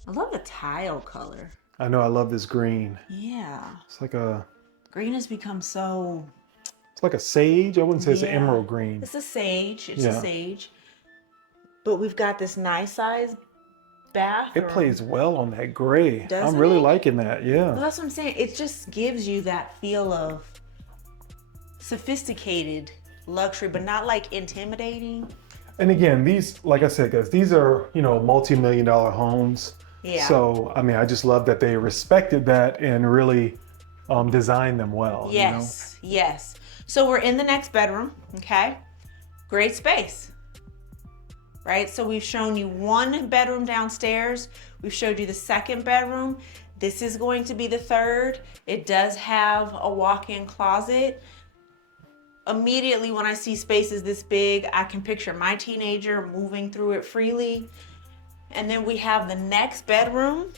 I love the tile color. I know, I love this green. Yeah. It's like a... Green has become so... It's like a sage. I wouldn't say it's an Yeah. emerald green. It's a sage. It's Yeah. a sage. But we've got this nice size bathroom. It plays well on that gray. Doesn't I'm really it? liking that. Well, Yeah. that's what I'm saying. It just gives you that feel of sophisticated luxury, but not like intimidating. And again, these, like I said, guys, these are, you know, multi-million-dollar homes. Yeah. So, I mean, I just love that they respected that and really designed them well. Yes, yes. So we're in the next bedroom, okay? Great space, right? So we've shown you 1 bedroom downstairs. We've showed you the 2nd bedroom. This is going to be the 3rd. It does have a walk-in closet. Immediately when I see spaces this big, I can picture my teenager moving through it freely. And then we have the next bedroom,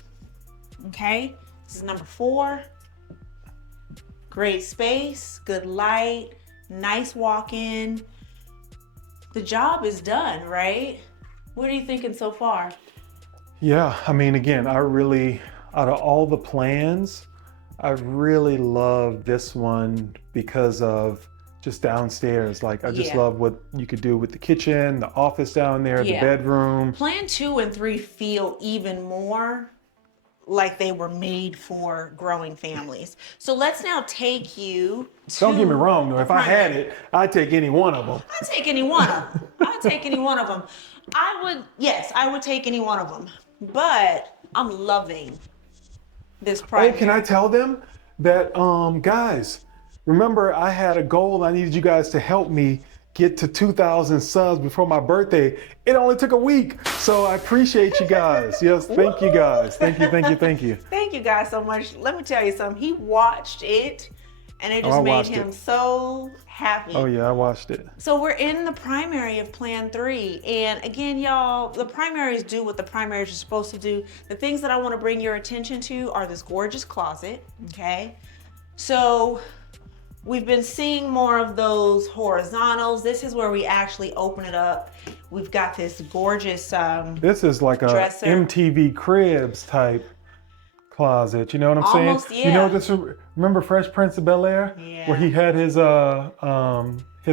okay? This is number 4. Great space, good light, nice walk-in. The job is done, right? What are you thinking so far? Yeah, I mean, again, I really, out of all the plans, I really love this one because of just downstairs. Like, I just Yeah. love what you could do with the kitchen, the office down there, Yeah. the bedroom. Plan 2 and 3 feel even more like they were made for growing families. So let's now take you to... Don't get me wrong, though. If I had primary. it, I'd take any one of them. I'd take any one of them. I'd take any one of them. I would take any one of them. But I'm loving this Oh, primary. can I tell them that, guys, remember I had a goal. I needed you guys to help me get to 2,000 subs before my birthday. It only took a week. So I appreciate you guys. Yes, thank you guys. Thank you, thank you, thank you. Thank you guys so much. Let me tell you something. He watched it and it Oh, just I made watched him it. so happy. Oh yeah, I watched it. So we're in the primary of Plan 3. And again, y'all, the primaries do what the primaries are supposed to do. The things that I want to bring your attention to are this gorgeous closet, okay? So we've been seeing more of those horizontals. This is where we actually open it up. We've got this gorgeous This is like a dresser. MTV Cribs type closet. You know what I'm Almost, saying? You know yeah. this? Remember Fresh Prince of Bel-Air? Yeah. Where he had his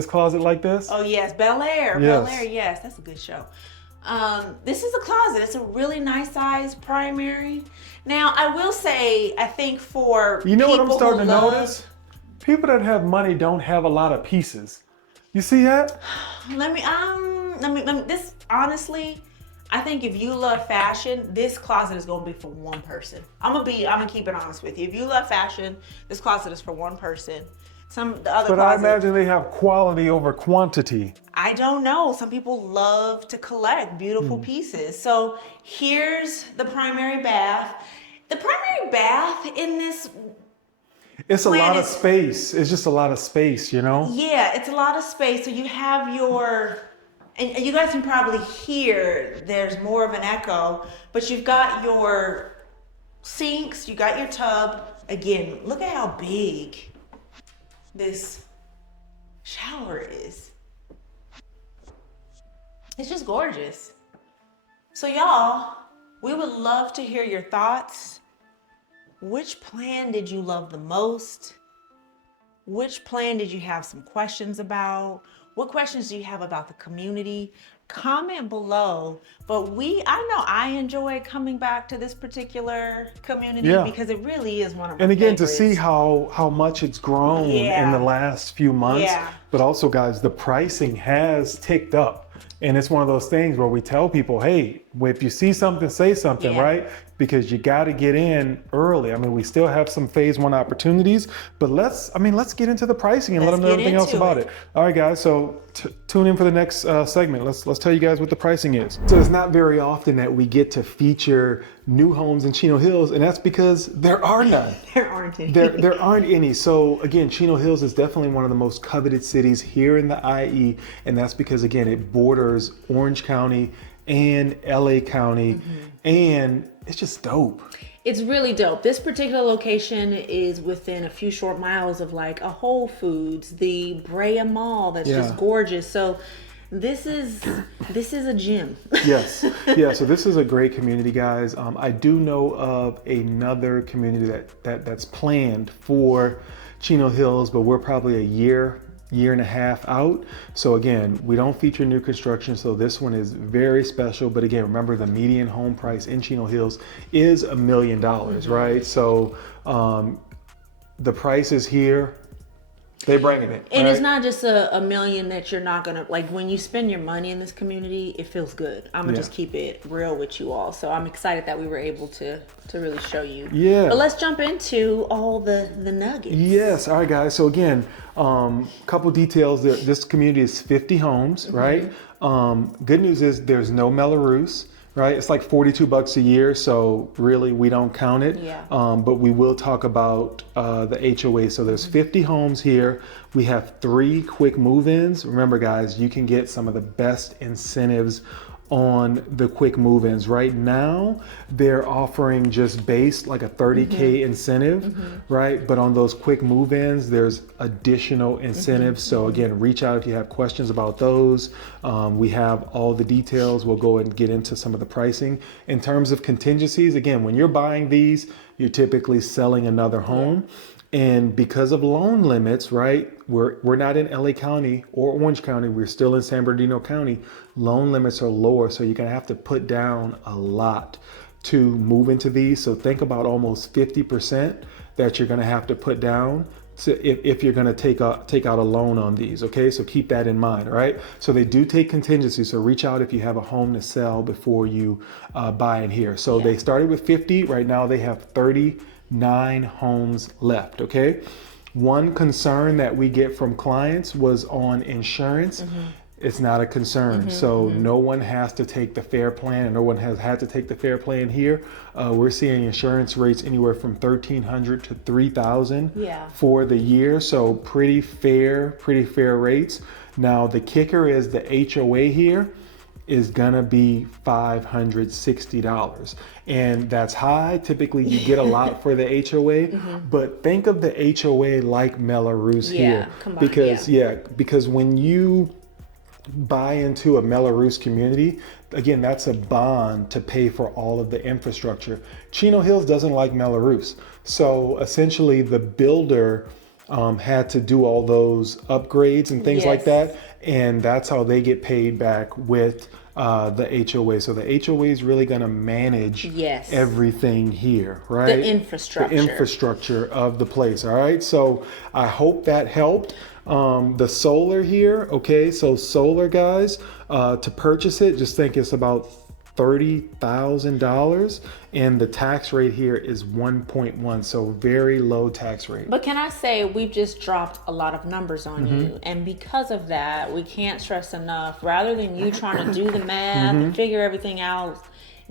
closet like this? Oh yes, Bel Air. Yes. Bel Air, yes, that's a good show. This is a closet. It's a really nice size primary. Now I will say, I think for You know what I'm people starting who to love- notice? People that have money don't have a lot of pieces. You see that? Let me this honestly, I think if you love fashion, this closet is gonna be for one person. I'm gonna keep it honest with you. If you love fashion, this closet is for one person. The other But I closet, imagine they have quality over quantity. I don't know. Some people love to collect Hmm. beautiful pieces. So here's the primary bath. The primary bath in this, It's a lot of Planet- space. It's just a lot of space, you know? yeah, it's a lot of space. So you have your, and you guys can probably hear there's more of an echo, but you've got your sinks, you got your tub. Again, look at how big this shower is. It's just gorgeous. So y'all, we would love to hear your thoughts. Which plan did you love the most? Which plan did you have some questions about? What questions do you have about the community? Comment below. But I know I enjoy coming back to this particular community Yeah. because it really is one of my And again, to favorites. see how much it's grown Yeah. in the last few months. Yeah. But also, guys, the pricing has ticked up. And it's one of those things where we tell people, hey, if you see something, say something, Yeah. right? Because you got to get in early. I mean, we still have some phase one opportunities, but let's get into the pricing and let Let's them know get everything else into about it. it. All right, guys. So tune in for the next segment. Let's tell you guys what the pricing is. So it's not very often that we get to feature new homes in Chino Hills, and that's because there are none. There aren't any. There aren't any. So again, Chino Hills is definitely one of the most coveted cities here in the IE, and that's because again, it borders Orange County and LA County, and it's just dope. It's really dope. This particular location is within a few short miles of like a Whole Foods, the Brea Mall that's Yeah. just gorgeous. So this is a gym. Yes. Yeah. So this is a great community, guys. I do know of another community that's planned for Chino Hills, but we're probably a year and a half out. So again, we don't feature new construction. So this one is very special. But again, remember the median home price in Chino Hills is $1 million, right? So the price is here. They're bringing it. And right? it's not just a million that you're not gonna like. When you spend your money in this community, it feels good. I'm gonna just keep it real with you all. So I'm excited that we were able to really show you. Yeah. But let's jump into all the nuggets. Yes. All right, guys. So again, couple details. This community is 50 homes, right? Good news is there's no Melrose, right? It's like $42 a year. So really, we don't count it. Yeah. But we will talk about the HOA. So there's 50 homes here. We have 3 quick move-ins. Remember, guys, you can get some of the best incentives on the quick move-ins. Right now, they're offering just base like a 30K incentive, right? But on those quick move-ins, there's additional incentives. So again, reach out if you have questions about those. We have all the details. We'll go and get into some of the pricing. In terms of contingencies, again, when you're buying these, you're typically selling another home. And because of loan limits, right, we're not in LA County or Orange County, we're still in San Bernardino County. Loan limits are lower, so you're gonna have to put down a lot to move into these. So think about almost 50% that you're gonna have to put down if you're gonna take out a loan on these, okay? So keep that in mind, all right? So they do take contingency, so reach out if you have a home to sell before you buy in here. So they started with 50, right now they have 39 homes left, okay? One concern that we get from clients was on insurance. It's not a concern. So no one has to take the fair plan, and no one has had to take the fair plan here. We're seeing insurance rates anywhere from $1,300 to $3,000 for the year. So pretty fair rates. Now the kicker is the HOA here is gonna be $560, and that's high. Typically you get a lot for the HOA, but think of the HOA like Melrose here, because when you buy into a Melrose community, again, that's a bond to pay for all of the infrastructure. Chino Hills doesn't like Melrose, so essentially the builder had to do all those upgrades and things like that, and that's how they get paid back with the HOA. So the HOA is really going to manage everything here, right? The infrastructure. The infrastructure of the place, all right? So I hope that helped. The solar here, okay, so solar, guys, to purchase it, just think it's about $30,000, and the tax rate here is 1.1, so very low tax rate. But can I say, we've just dropped a lot of numbers on you, and because of that, we can't stress enough, rather than you trying to do the math and figure everything out,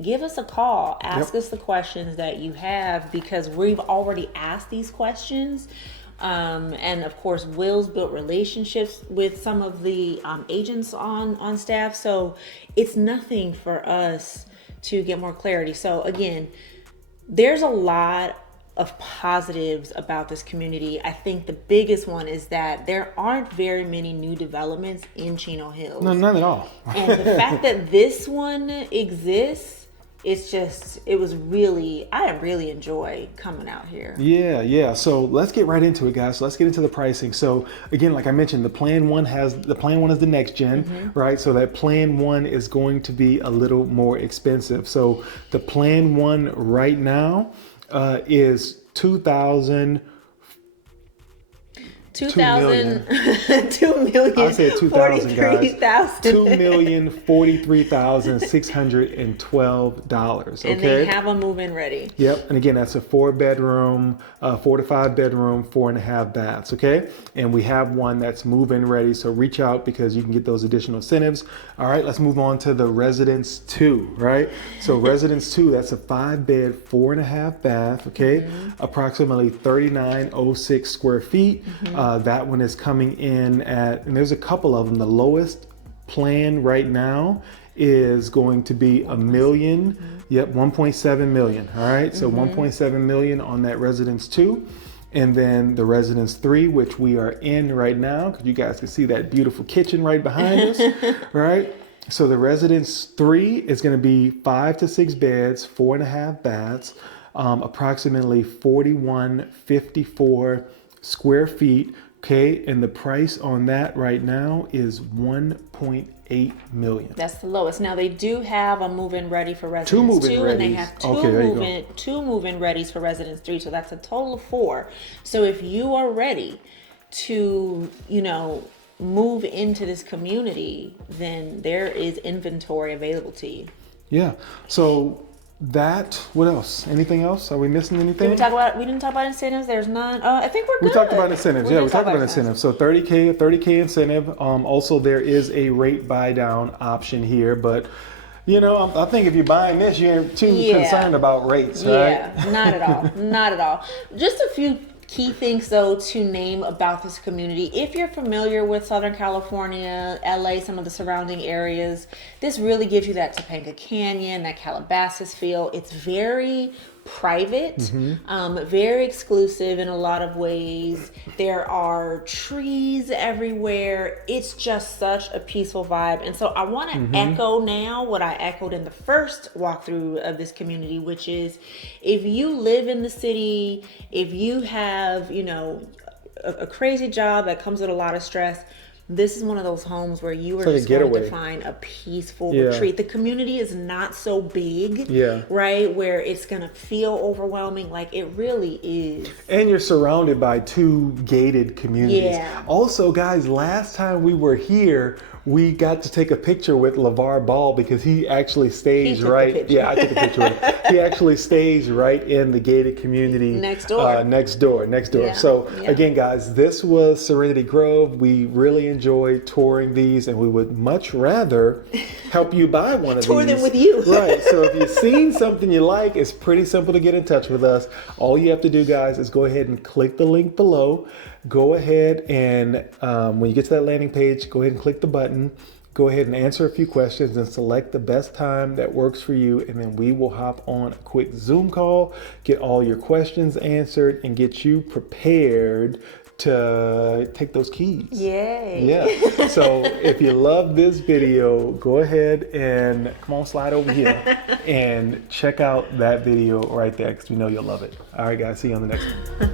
give us a call, ask us the questions that you have, because we've already asked these questions. And of course, Will's built relationships with some of the agents on staff. So it's nothing for us to get more clarity. So again, there's a lot of positives about this community. I think the biggest one is that there aren't very many new developments in Chino Hills. No, none at all. And the fact that this one exists, I really enjoy coming out here. Yeah. So let's get right into it, guys. So let's get into the pricing. So again, like I mentioned, the plan one is the next gen, right? So that plan one is going to be a little more expensive. So the plan one right now is $2,000. 2,000, million. 2,000,000. I said 2,000, guys. 43,000. $2,043,612. And they have a move-in ready. Yep, and again, that's a 4-bedroom, 4 to 5 bedroom, 4.5 baths. Okay, and we have one that's move-in ready. So reach out because you can get those additional incentives. All right, let's move on to the Residence 2. Right, so Residence 2, that's a 5-bed, 4.5 bath. Okay, approximately 3,906 square feet. That one is coming in at, and there's a couple of them. The lowest plan right now is going to be $1 million. Yep, 1.7 million. All right, so 1.7 million on that Residence 2. And then the Residence 3, which we are in right now, because you guys can see that beautiful kitchen right behind us, right? So the Residence 3 is going to be 5 to 6 beds, 4.5 baths, approximately 4,154 square feet. Okay, and the price on that right now is 1.8 million. That's the lowest. Now they do have a move-in ready for Residence 2, and they have two move-in readies for Residence 3. So that's a total of 4. So if you are ready to, move into this community, then there is inventory available to you. Yeah. So what else? Anything else? Are we missing anything? We didn't talk about incentives. There's none. I think we're good. We talked about incentives. We talked about incentives. So 30K incentive. Also, there is a rate buy down option here, but I think if you're buying this, you ain't too concerned about rates, right? Yeah, not at all. Not at all. Just a few key things though to name about this community. If you're familiar with Southern California, LA, some of the surrounding areas, this really gives you that Topanga Canyon, that Calabasas feel. It's very private, very exclusive in a lot of ways. There are trees everywhere. It's just such a peaceful vibe. And so I want to echo now what I echoed in the first walkthrough of this community, which is if you live in the city, if you have, a crazy job that comes with a lot of stress, this is one of those homes where you are just going to find a peaceful retreat. The community is not so big, right, where it's going to feel overwhelming. Like it really is. And you're surrounded by 2 gated communities. Yeah. Also, guys, last time we were here, we got to take a picture with LeVar Ball because he actually stays right. Yeah, I took a picture with him. He actually stays right in the gated community next door. Next door. Yeah. So again, guys, this was Serenity Grove. We really enjoyed touring these, and we would much rather help you buy one of these. Tour them with you. Right. So if you've seen something you like, it's pretty simple to get in touch with us. All you have to do, guys, is go ahead and click the link below. Go ahead and when you get to that landing page, go ahead and click the button. Go ahead and answer a few questions and select the best time that works for you. And then we will hop on a quick Zoom call, get all your questions answered, and get you prepared to take those keys. Yay. Yeah. So if you love this video, go ahead and slide over here and check out that video right there because we know you'll love it. All right, guys. See you on the next one.